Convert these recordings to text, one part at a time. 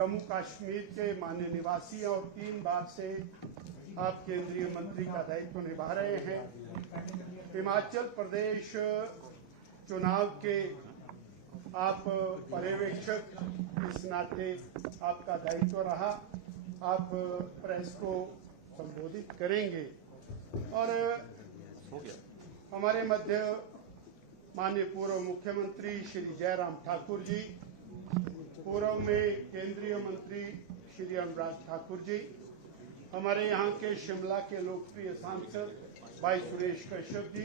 जम्मू कश्मीर के मान्य निवासी और 3 बार से आप केंद्रीय मंत्री का दायित्व निभा रहे हैं। हिमाचल प्रदेश चुनाव के आप पर्यवेक्षक इस नाते आपका दायित्व रहा। आप प्रेस को संबोधित करेंगे और हमारे मध्य माननीय पूर्व मुख्यमंत्री श्री जयराम ठाकुर जी, पूर्व में केंद्रीय मंत्री श्री अनुराग ठाकुर जी, हमारे यहाँ के शिमला के लोकप्रिय सांसद भाई सुरेश कश्यप जी,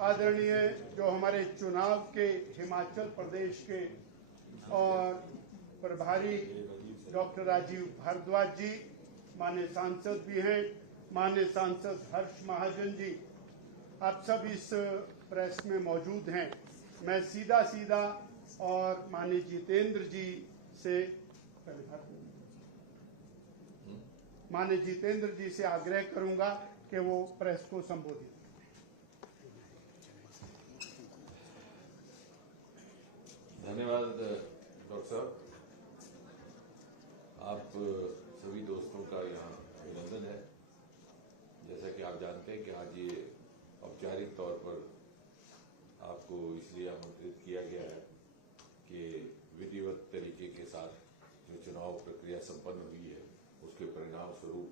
आदरणीय जो हमारे चुनाव के हिमाचल प्रदेश के और प्रभारी डॉक्टर राजीव भारद्वाज जी, माननीय सांसद भी हैं, माननीय सांसद हर्ष महाजन जी, आप सब इस प्रेस में मौजूद हैं। मैं सीधा और माननीय जितेंद्र जी से आग्रह करूंगा कि वो प्रेस को संबोधित। धन्यवाद डॉक्टर साहब। आप सभी दोस्तों का यहाँ अभिनंदन है। जैसा कि आप जानते हैं कि आज ये औपचारिक तौर पर आपको इसलिए आमंत्रित किया गया है कि विधिवत तरीके के साथ जो चुनाव प्रक्रिया संपन्न हुई है उसके परिणाम स्वरूप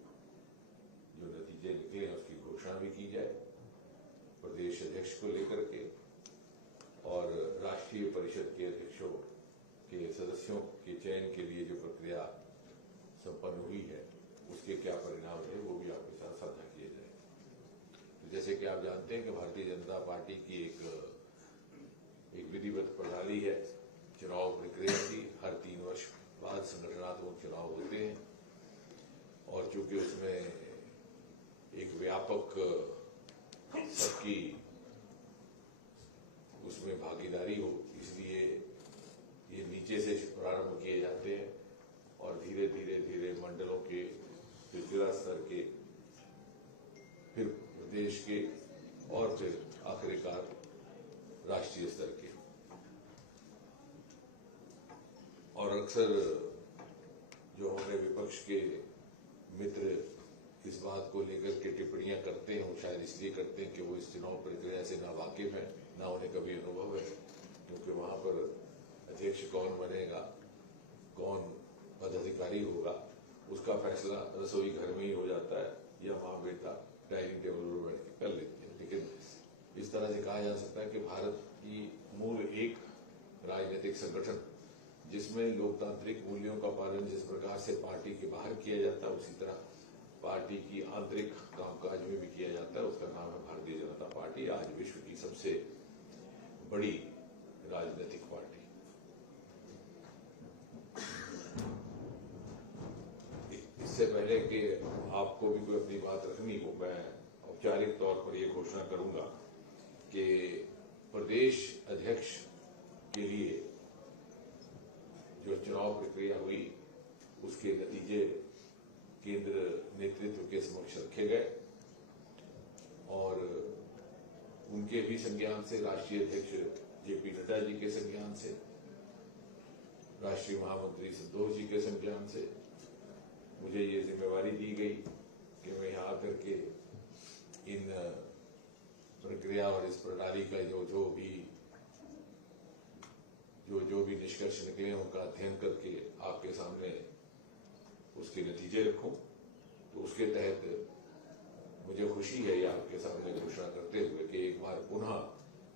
जो नतीजे निकले हैं उसकी घोषणा भी की जाए, प्रदेश अध्यक्ष को लेकर के और राष्ट्रीय परिषद के अध्यक्षों के सदस्यों के चयन के लिए जो प्रक्रिया संपन्न हुई है उसके क्या परिणाम है वो भी आपके साथ साझा किए जाए। तो जैसे कि आप जानते हैं कि भारतीय जनता पार्टी की एक विधिवत प्रणाली है चुनाव प्रक्रिया की। हर 3 वर्ष बाद संगठनात्मक चुनाव होते हैं और चूंकि उसमें एक व्यापक सबकी उसमें भागीदारी हो, इसलिए ये नीचे से प्रारंभ किए जाते हैं और धीरे धीरे मंडलों के, फिर जिला स्तर के, फिर प्रदेश के और फिर आखिरकार राष्ट्रीय स्तर के। और अक्सर जो हमारे विपक्ष के मित्र इस बात को लेकर के टिप्पणियां करते हैं, वो शायद इसलिए करते हैं कि वो इस चुनाव प्रक्रिया से ना वाकिफ है, ना उन्हें कभी अनुभव है, क्योंकि वहां पर अध्यक्ष कौन बनेगा, कौन पदाधिकारी होगा, उसका फैसला रसोई घर में ही हो जाता है या माँ बेटा डाइनिंग टेबल पर बैठ के कर लेते हैं। लेकिन इस तरह से कहा जा सकता है कि भारत की मूल एक राजनीतिक संगठन जिसमें लोकतांत्रिक मूल्यों का पालन जिस प्रकार से पार्टी के बाहर किया जाता है उसी तरह पार्टी की आंतरिक कामकाज में भी किया जाता है, उसका नाम है भारतीय जनता पार्टी। आज विश्व की सबसे बड़ी राजनीतिक पार्टी। इससे पहले कि आपको भी कोई अपनी बात रखनी हो, मैं औपचारिक तौर पर यह घोषणा करूंगा कि प्रदेश अध्यक्ष के लिए जो चुनाव प्रक्रिया हुई उसके नतीजे केंद्र नेतृत्व के समक्ष रखे गए और उनके भी संज्ञान से, राष्ट्रीय अध्यक्ष जेपी नड्डा जी के संज्ञान से, राष्ट्रीय महामंत्री संतोष जी के संज्ञान से मुझे ये जिम्मेवारी दी गई कि मैं यहाँ आकर के इन प्रक्रिया और इस प्रणाली का जो भी निष्कर्ष निकले उनका अध्ययन करके आपके सामने उसके नतीजे रखूं। तो उसके तहत मुझे खुशी है ये आपके सामने घोषणा करते हुए कि एक बार पुनः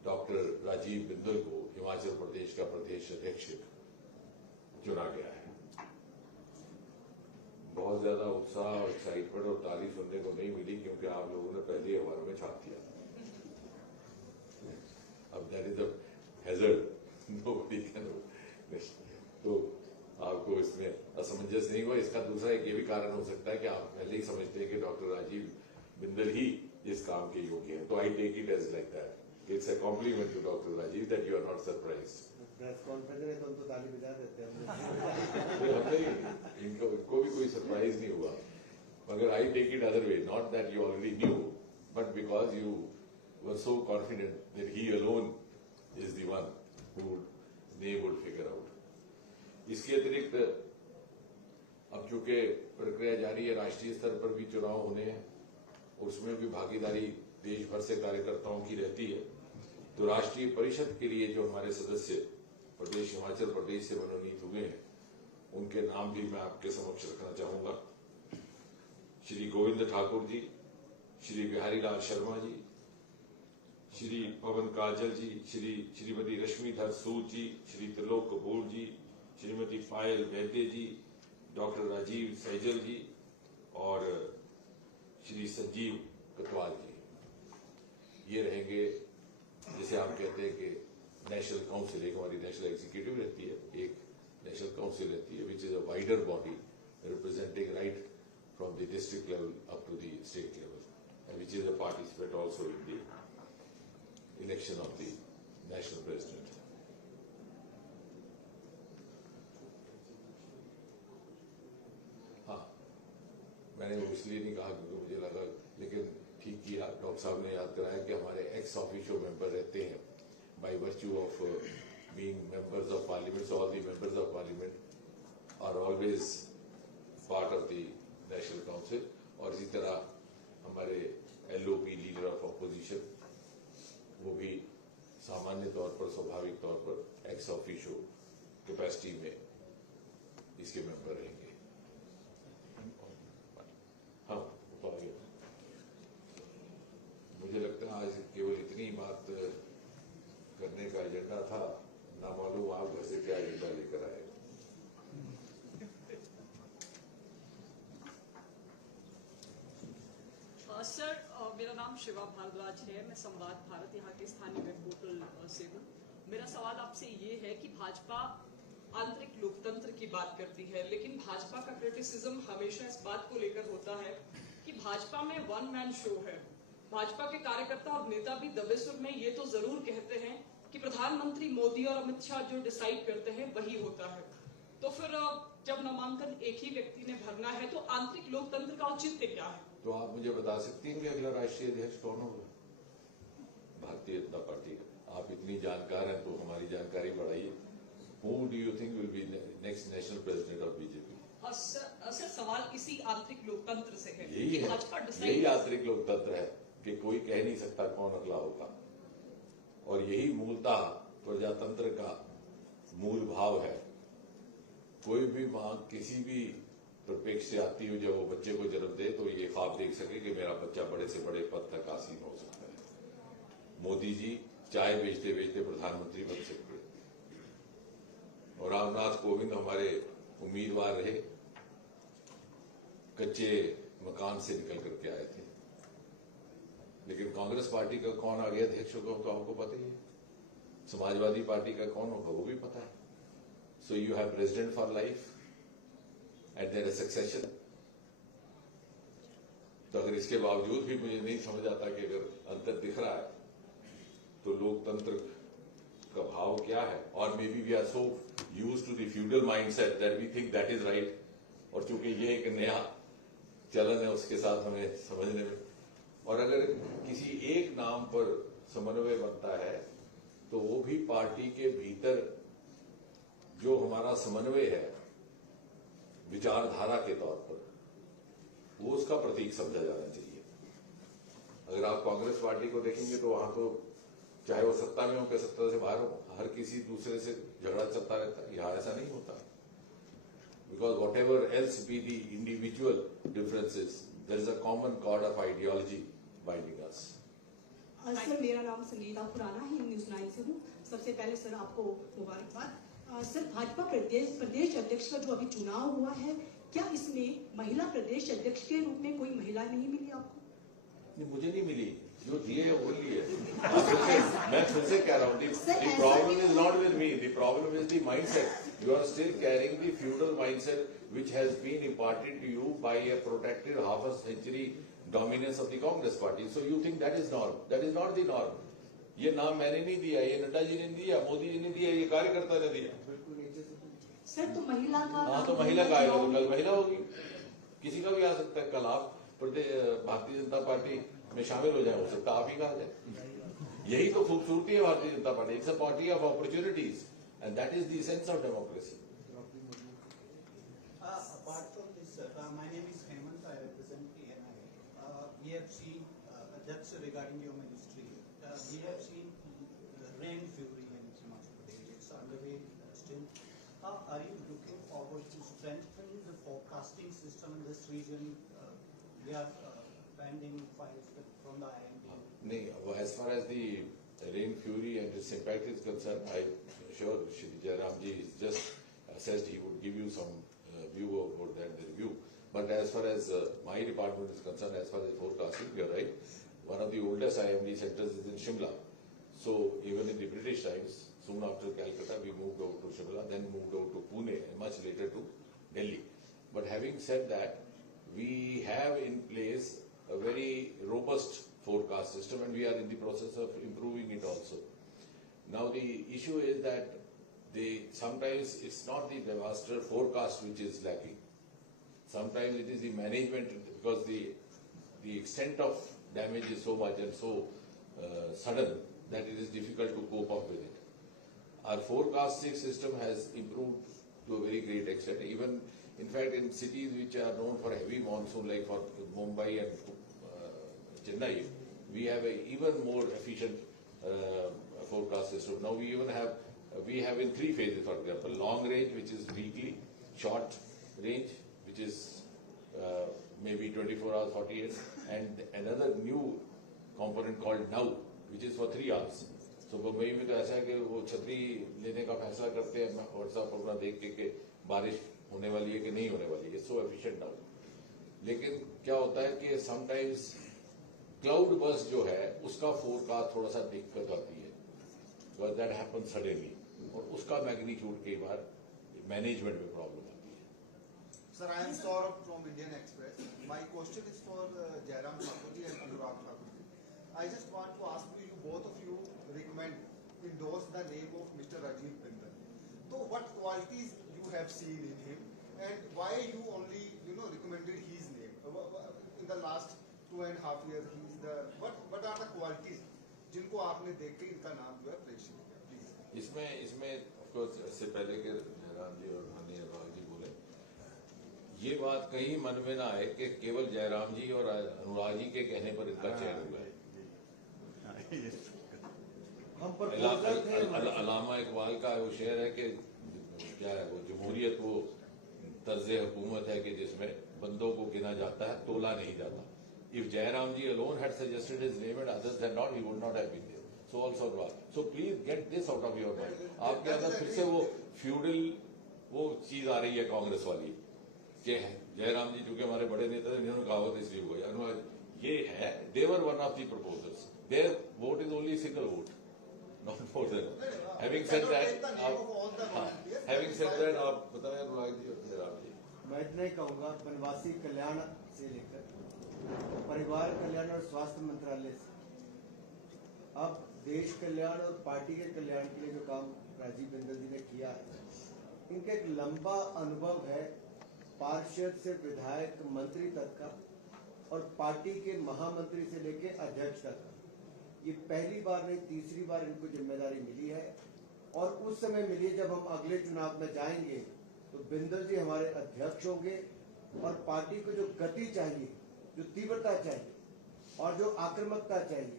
डॉक्टर राजीव बिंदल को हिमाचल प्रदेश का प्रदेश अध्यक्ष चुना गया है। बहुत ज्यादा उत्साह और एक्साइटमेंट और ताली सुनने को नहीं मिली क्योंकि आप लोगों ने पहले ही अखबार में छाप दिया। अब that is the hazard, nobody can. तो आपको इसमें असमंजस नहीं हुआ। इसका दूसरा एक ये भी कारण हो सकता है कि आप पहले ही समझते हैं कि डॉक्टर राजीव बिंदल ही इस काम के योग्य हैं। तो I take it as like that. It's a compliment to doctor Rajiv that you are not surprised. Press conference में तो ताली बजा देते हैं। इनको भी कोई सरप्राइज नहीं हुआ, मगर I take it other way, not that you already knew but because you were so confident that he alone is the one who they would figure out। इसके अतिरिक्त चूंकि प्रक्रिया जारी है, राष्ट्रीय स्तर पर भी चुनाव होने हैं, उसमें भी भागीदारी देश भर से कार्यकर्ताओं की रहती है। तो राष्ट्रीय परिषद के लिए जो हमारे सदस्य प्रदेश हिमाचल प्रदेश से मनोनीत हुए हैं, उनके नाम भी मैं आपके समक्ष रखना चाहूंगा। श्री गोविंद ठाकुर जी, श्री बिहारी लाल शर्मा जी, श्री पवन काजल जी, श्रीमती रश्मिधर सूद जी, श्री त्रिलोक कपूर जी, श्रीमती पायल वैद्य जी, डॉक्टर राजीव सैजल जी और श्री संजीव कटवाल जी। ये रहेंगे, जिसे आप कहते हैं कि नेशनल काउंसिल, एक हमारी नेशनल एग्जीक्यूटिव रहती है, एक नेशनल काउंसिल रहती है, which is a wider body representing right from the district level up to the state level, which is a participate also in the election of the national president. हाँ, मैंने वो इसलिए नहीं कहा क्योंकि मुझे लगा, लेकिन ठीक किया, डॉक्टर साहब ने याद कराया कि हमारे एक्स ऑफिशियो मेंबर रहते हैं by virtue of being members of parliament, so all the members of parliament are always part of the national council। और इसी तरह हमारे LOP लीडर ऑफ ऑपोजिशन, वो भी सामान्य तौर पर, स्वाभाविक तौर पर एक्स ऑफिशियो कैपेसिटी में इसके मेंबर रहेंगे। हाँ, तो आगे मुझे लगता है आज केवल इतनी बात करने का एजेंडा था, ना मालूम आप घर से क्या एजेंडा लेकर आए। सर, मेरा नाम शिवा भारद्वाज है, मैं संवाद भारत यहाँ के स्थानीय वेब पोर्टल से हूँ। मेरा सवाल आपसे ये है कि भाजपा आंतरिक लोकतंत्र की बात करती है, लेकिन भाजपा का क्रिटिसिज्म हमेशा इस बात को लेकर होता है कि भाजपा में वन मैन शो है। भाजपा के कार्यकर्ता और नेता भी दबे सुर में ये तो जरूर कहते हैं कि प्रधानमंत्री मोदी और अमित शाह जो डिसाइड करते हैं वही होता है। तो फिर जब नामांकन एक ही व्यक्ति ने भरना है तो आंतरिक लोकतंत्र का औचित्य क्या है? तो आप मुझे बता सकती हैं कि अगला राष्ट्रीय अध्यक्ष कौन होगा भारतीय जनता पार्टी का? आप इतनी जानकार हैं तो हमारी जानकारी बढ़ाइए। Who do you think will be next national president of BJP? Sir, सवाल इसी आंतरिक लोकतंत्र से है। यही है, यही आंतरिक लोकतंत्र है कि कोई कह नहीं सकता कौन अगला होगा, और यही मूलतः प्रजातंत्र का मूल भाव है। कोई भी मां किसी भी परिप्रेक्ष्य से आती हो, जब वो बच्चे को जन्म दे तो ये ख्वाब देख सके कि मेरा बच्चा बड़े से बड़े पद तक आसीन हो सकता है। मोदी जी चाय बेचते बेचते प्रधानमंत्री बन सकते हैं, और रामनाथ कोविंद हमारे उम्मीदवार रहे, कच्चे मकान से निकल करके आए थे। लेकिन कांग्रेस पार्टी का कौन आगे अध्यक्ष होगा तो आपको पता ही है, समाजवादी पार्टी का कौन होगा वो भी पता है। So you have president for life and there is succession. तो अगर इसके बावजूद भी मुझे नहीं समझ आता कि अगर अंतर दिख रहा है तो लोकतंत्र का भाव क्या है। और maybe we are so used to the feudal mindset that we think that is right, और चूंकि ये एक नया चलन है उसके साथ हमें समझने में। और अगर किसी एक नाम पर समन्वय बनता है तो वो भी पार्टी के भीतर जो हमारा समन्वय है विचारधारा के तौर पर, वो उसका प्रतीक समझा जाना चाहिए। अगर आप कांग्रेस पार्टी को देखेंगे तो वहां तो चाहे वो सत्ता में हो कि सत्ता से बाहर हो, हर किसी दूसरे से झगड़ा चलता रहता है। यहां ऐसा नहीं होता, because whatever else be the individual differences, there is a common cord of ideology binding us. Sir, मेरा नाम संगीता खुराना है, न्यूज 9 से हूँ। सबसे पहले सर आपको मुबारकबाद। सर, भाजपा प्रदेश अध्यक्ष का जो अभी चुनाव हुआ है, क्या इसमें महिला प्रदेश अध्यक्ष के रूप में कोई महिला नहीं मिली आपको? नहीं, मुझे नहीं मिली, जो दिए है वो लिए। मैं फिर से कह रहा हूँ, the problem is not with me, the problem is the mindset. You are still carrying the feudal mindset which has been imparted to you by a protected half a century dominance of the Congress party. So you think that is norm. That is not the norm. ये नाम मैंने नहीं दिया, ये नड्डा जी ने दिया, मोदी जी ने दिया, ये कार्यकर्ता ने दिया। सर, तो महिला का हाँ, तो महिला का आएगा तो कल महिला होगी, किसी का भी आ सकता है। कल आप भारतीय जनता पार्टी में शामिल हो जाए, हो सकता आप ही का आ जाए। यही तो खूबसूरती है Bharatiya Janata party. It's a party of opportunities and that is the sense of democracy. Apart from this That's regarding your ministry. We have seen rain fury in Himachal Pradesh. It's underway still. How are you looking forward to strengthen the forecasting system in this region? We are pending files from the IMD. No, as far as the rain fury and its impact is concerned, I'm sure Shri Jairamji is just assessed. He would give you some view about that, the review. But as far as my department is concerned, as far as forecasting, you're right. One of the oldest IMD centers is in Shimla. So even in the British times, soon after Calcutta, we moved over to Shimla, then moved over to Pune, and much later to Delhi. But having said that, we have in place a very robust forecast system, and we are in the process of improving it also. Now the issue is that sometimes it's not the disaster forecast which is lacking. Sometimes it is the management, because the extent of damage is so much and so sudden that it is difficult to cope up with it. Our forecasting system has improved to a very great extent. Even, in fact, in cities which are known for heavy monsoon, like for Mumbai and Chennai, we have an even more efficient forecast system. Now we have in 3 phases, for example, long range, which is weekly, short range, which is maybe 24 hours, 48, and another new component called now, which is for 3 hours. So Mumbai में तो ऐसा है कि वो छतरी लेने का फैसला करते हैं व्हाट्सएप अपना देख के बारिश होने वाली है कि नहीं होने वाली है. सो एफिशिएंट नाउ. लेकिन क्या होता है कि समटाइम्स क्लाउड बर्स्ट जो है उसका फोरकास्ट थोड़ा सा दिक्कत आती है, बिकॉज दैट हैपन सडनली, और उसका मैग्नीट्यूड कई बार मैनेजमेंट में प्रॉब्लम आती है. Sir, I am Saurabh from Indian Express. My question is for Jairam Thakurji and Anurag Thakurji. I just want to ask you, both of you endorse the name of Mr. Rajiv Bindal. So what qualities you have seen in him, and why you only recommended his name? In the last 2.5 years, he is the what are the qualities जिनको आपने देख के इनका नाम जो है प्रेषित किया? Please. इसमें ऑफ कोर्स इससे पहले के जयराम जी और माननीय अनुराग जी बोले, ये बात कहीं मन में ना आए कि केवल जयराम जी और अनुराग जी के कहने पर इनका चयन हुआ है. अलामा इकबाल का वो शेर है कि क्या है वो जमहूरियत वो तर्ज हुकूमत है कि जिसमें बंदों को गिना जाता है, तोला नहीं जाता. If Jairam ji alone had suggested his name and others had not, he would not have been there. So also Anurag. So please get this out of your mind. आपके अंदर फिर से वो फ्यूडल वो चीज आ रही है कांग्रेस वाली कि जयराम जी चूंकि हमारे बड़े नेता थे, इन्होंने कहा होता इसलिए हुआ. अनुराग ये है, they were one of the proposals. Their vote is only single vote, not more than. Having said that, आप बताएं अनुराग जी और जयराम जी. मैं इतना ही कहूँगा, वनवासी कल्याण से लेकर परिवार कल्याण और स्वास्थ्य मंत्रालय से अब देश कल्याण और पार्टी के कल्याण के लिए जो काम राजीव बिंदल जी ने किया है, इनका एक लंबा अनुभव है पार्षद से विधायक मंत्री तक का, और पार्टी के महामंत्री से लेकर अध्यक्ष तक का. ये पहली बार नहीं, तीसरी बार इनको जिम्मेदारी मिली है, और उस समय मिली है जब हम अगले चुनाव में जाएंगे तो बिंदल जी हमारे अध्यक्ष होंगे, और पार्टी को जो गति चाहिए, जो तीव्रता चाहिए, और जो आक्रामकता चाहिए,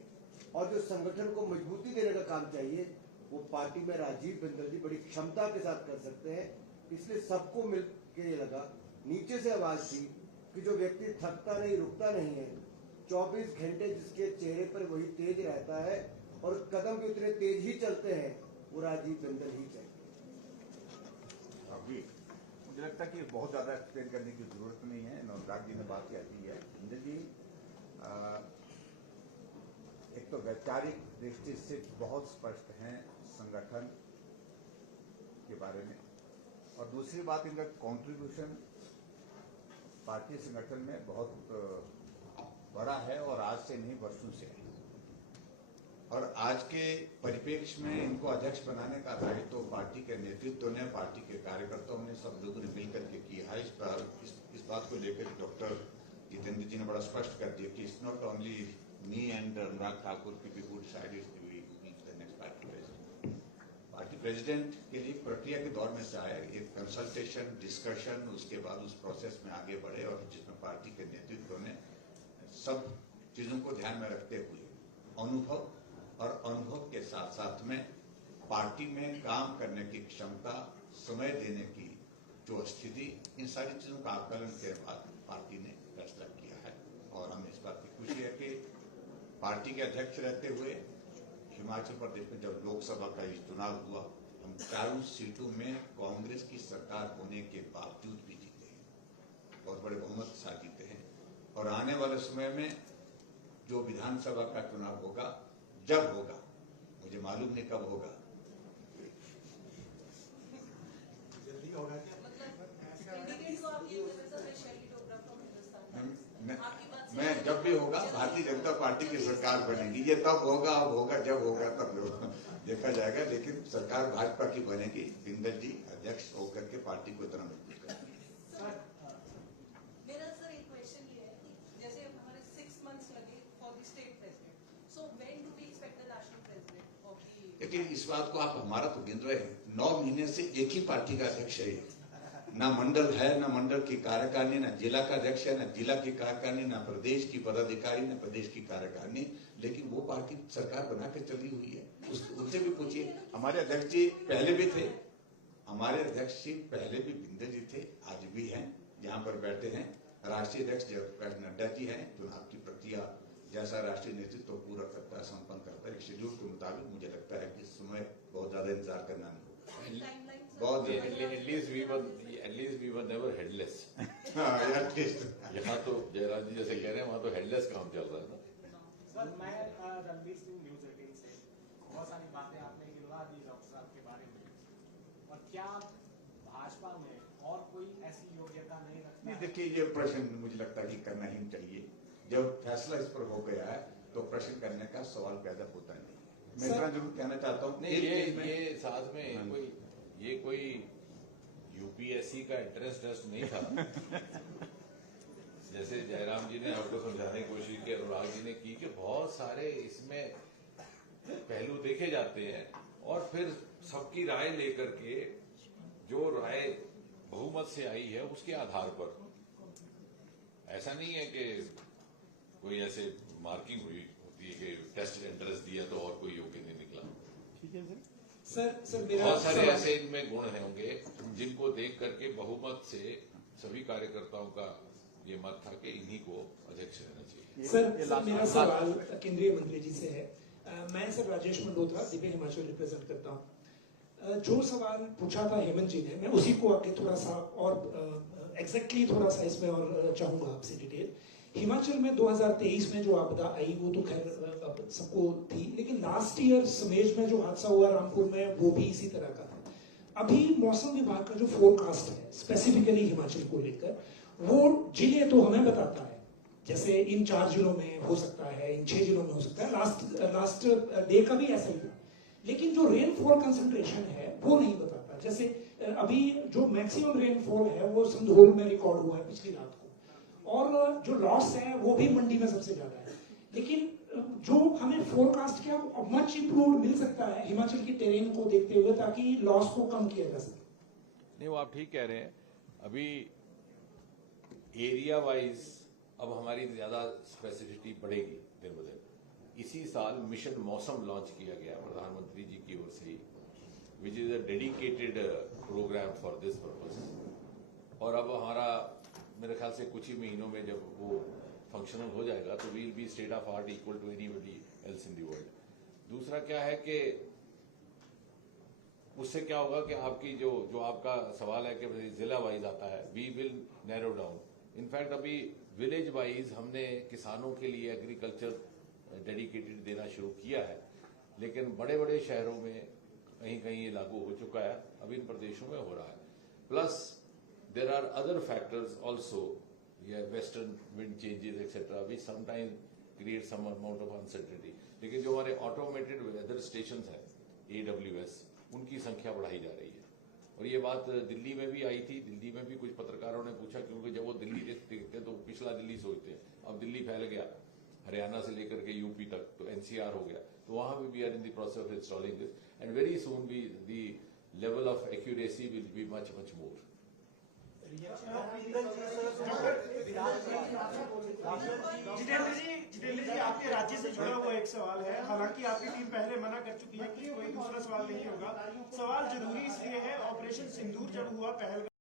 और जो संगठन को मजबूती देने का काम चाहिए, वो पार्टी में राजीव बिंदल जी बड़ी क्षमता के साथ कर सकते हैं. इसलिए सबको मिल के ये लगा, नीचे से आवाज थी कि जो व्यक्ति थकता नहीं, रुकता नहीं है, 24 घंटे जिसके चेहरे पर वही तेज रहता है और कदम भी उतने तेज ही चलते हैं, वो राजीव बिंदल ही चाहिए. अभी मुझे लगता है कि बहुत ज्यादा एक्सप्लेन करने की जरूरत नहीं है. अनुराग जी ने बात क्या की है. बिंदल जी एक तो वैचारिक दृष्टि से बहुत स्पष्ट हैं संगठन के बारे में, और दूसरी बात इनका कंट्रीब्यूशन पार्टी संगठन में बहुत बड़ा है, और आज से नहीं वर्षों से है. और आज के परिप्रेक्ष्य में इनको अध्यक्ष बनाने का दायित्व तो पार्टी के नेतृत्व ने, पार्टी के कार्यकर्ताओं ने, सब लोगों ने मिलकर के किया है. इस बात को लेकर डॉक्टर जितेंद्र जी ने बड़ा स्पष्ट कर दिया कि it's not only me and Anurag Thakur की would decide the next party president. Party president के लिए प्रक्रिया के दौर में से आए, एक कंसल्टेशन, डिस्कशन, उसके बाद उस प्रोसेस में आगे बढ़े, और जिसमें पार्टी के नेतृत्व ने सब चीजों को ध्यान में रखते हुए अनुभव और अनुभव के साथ साथ में पार्टी में काम करने की क्षमता, समय देने की जो स्थिति, इन सारी चीजों का आकलन के बाद पार्टी ने फैसला किया है। और हमें इस बात की खुशी है कि पार्टी के अध्यक्ष रहते हुए हिमाचल प्रदेश में जब लोकसभा का ये चुनाव हुआ, हम चारों सीटों में कांग्रेस की सरकार होने के बावजूद भी जीते हैं, बहुत बड़े बहुमत के साथ जीते हैं। और आने वाले समय में जो विधानसभा का चुनाव होगा, जब होगा, मुझे मालूम नहीं कब होगा, जल्दी होगा क्या? मैं जब भी होगा भारतीय जनता पार्टी की सरकार बनेगी, ये तब होगा, अब होगा, जब होगा तब देखा जाएगा, लेकिन सरकार भाजपा की बनेगी। बिंदल जी अध्यक्ष होकर के पार्टी को इतना मजबूत करेंगे। मेरा सर एक क्वेश्चन ये है कि जैसे हमारे 6 months लगे for the state president, so when do we expect the national president of the. लेकिन इस बात को आप हमारा तो गिन रहे हैं, 9 महीने से एक ही पार्टी का अध्यक्ष है, ना मंडल है, ना मंडल की कार्यकारिणी, ना जिला का अध्यक्ष है, ना जिला की कार्यकारिणी, ना प्रदेश की पदाधिकारी, ना प्रदेश की कार्यकारिणी, लेकिन वो पार्टी सरकार बना के चली हुई है। उनसे भी पूछिए, हमारे अध्यक्ष जी पहले भी थे, हमारे अध्यक्ष जी पहले भी बिंदल जी थे, आज भी हैं, यहाँ पर बैठे हैं। राष्ट्रीय अध्यक्ष जगत नड्डा जी हैं। चुनाव की प्रक्रिया जैसा राष्ट्रीय नेतृत्व पूरा करता है, संपन्न करता है, एक शेड्यूल के मुताबिक, मुझे लगता है कि इस समय बहुत ज्यादा इंतजार करना नहीं होगा। बहुत at least we were never headless. At least यहाँ तो जयराज जी जैसे कह रहे हैं, वहाँ तो हेडलेस काम चल रहा है ना। सर मैं रणबीर सिंह न्यूज 18 से, बहुत सारी बातें आपने गिनवा दी डॉक्टर साहब के बारे में, और क्या भाजपा में और कोई ऐसी योग्यता नहीं रखता? देखिए, ये प्रश्न मुझे लगता है कि करना ही चाहिए। जब फैसला इस पर हो गया है तो प्रश्न करने का सवाल पैदा होता नहीं। मैं इतना जरूर कहना चाहता हूँ, नहीं, ये साथ में कोई यूपीएससी का एंट्रेंस टेस्ट नहीं था। जैसे जयराम जी ने आपको समझाने की कोशिश की, अनुराग जी ने की, कि बहुत सारे इसमें पहलू देखे जाते हैं और फिर सबकी राय लेकर के जो राय बहुमत से आई है उसके आधार पर, ऐसा नहीं है कि कोई ऐसे मार्किंग हुई होती है कि टेस्ट एंट्रेंस दिया तो और कोई योग्य नहीं निकला। ठीक है सर मेरा बहुत सारे ऐसे इनमें गुण होंगे जिनको देख करके बहुमत से सभी कार्यकर्ताओं का ये मत था कि इन्हीं को अध्यक्ष रहना चाहिए। सर मेरा सवाल केंद्रीय मंत्री जी से है। मैं सर राजेश मंडोत्रा, दिव्य हिमाचल रिप्रेजेंट करता हूँ। जो सवाल पूछा था हेमंत जी ने, मैं उसी को आगे थोड़ा सा और एग्जैक्टली थोड़ा सा इसमें और चाहूंगा आपसे डिटेल। हिमाचल में 2023 में जो आपदा आई वो तो खैर सबको थी, लेकिन लास्ट ईयर समेज में जो हादसा हुआ रामपुर में, वो भी इसी तरह का था। अभी मौसम विभाग का जो फोरकास्ट है स्पेसिफिकली हिमाचल को लेकर, वो जिले तो हमें बताता है, जैसे इन 4 जिलों में हो सकता है, इन 6 जिलों में हो सकता है, लास्ट डे का भी ऐसा ही है, लेकिन जो रेनफॉल कंसंट्रेशन है वो नहीं बताता। जैसे अभी जो मैक्सिमम रेनफॉल है वो संधोल में रिकॉर्ड हुआ है पिछली रात को, और जो लॉस है वो भी मंडी में सबसे ज्यादा है, लेकिन जो हमें फोरकास्ट क्या मच इंप्रूव मिल सकता है हिमाचल की टेरेन को देखते हुए, ताकि लॉस को कम किया जा सके। नहीं, वो आप ठीक कह रहे हैं। अभी एरिया वाइज अब हमारी ज्यादा स्पेसिफिसिटी बढ़ेगी दिन ब दिन। इसी साल मिशन मौसम लॉन्च किया गया प्रधानमंत्री जी की ओर से ही, which is a dedicated programme for this purpose. और अब हमारा मेरे ख्याल से कुछ ही महीनों में जब वो फंक्शनल हो जाएगा तो we'll be state of art equal to anybody else in the world. दूसरा क्या है कि उससे क्या होगा कि आपकी जो आपका सवाल है कि जिला वाइज आता है, we will narrow down. In fact अभी विलेज वाइज हमने किसानों के लिए एग्रीकल्चर डेडिकेटेड देना शुरू किया है, लेकिन बड़े बड़े शहरों में कहीं कहीं ये लागू हो चुका है, अब इन प्रदेशों में हो रहा है। Plus there are other factors also, western wind changes etcetera, which sometimes create some amount of uncertainty. लेकिन जो हमारे ऑटोमेटेड वेदर स्टेशन हैं AWS, उनकी संख्या बढ़ाई जा रही है। और ये बात दिल्ली में भी आई थी। दिल्ली में भी कुछ पत्रकारों ने पूछा, क्योंकि जब वो दिल्ली देखते हैं तो पिछला दिल्ली सोचते हैं, अब दिल्ली फैल गया हरियाणा से लेकर के यूपी तक, तो NCR हो गया, तो वहां भी we are in the process of installing this, and very soon be the level of accuracy will be much much more. Jitendra ji आपके राज्य से जुड़ा हुआ एक सवाल है, हालांकि आपकी टीम पहले मना कर चुकी है कि कोई दूसरा सवाल नहीं होगा। सवाल जरूरी इसलिए है, ऑपरेशन सिंदूर जब हुआ पहलगाम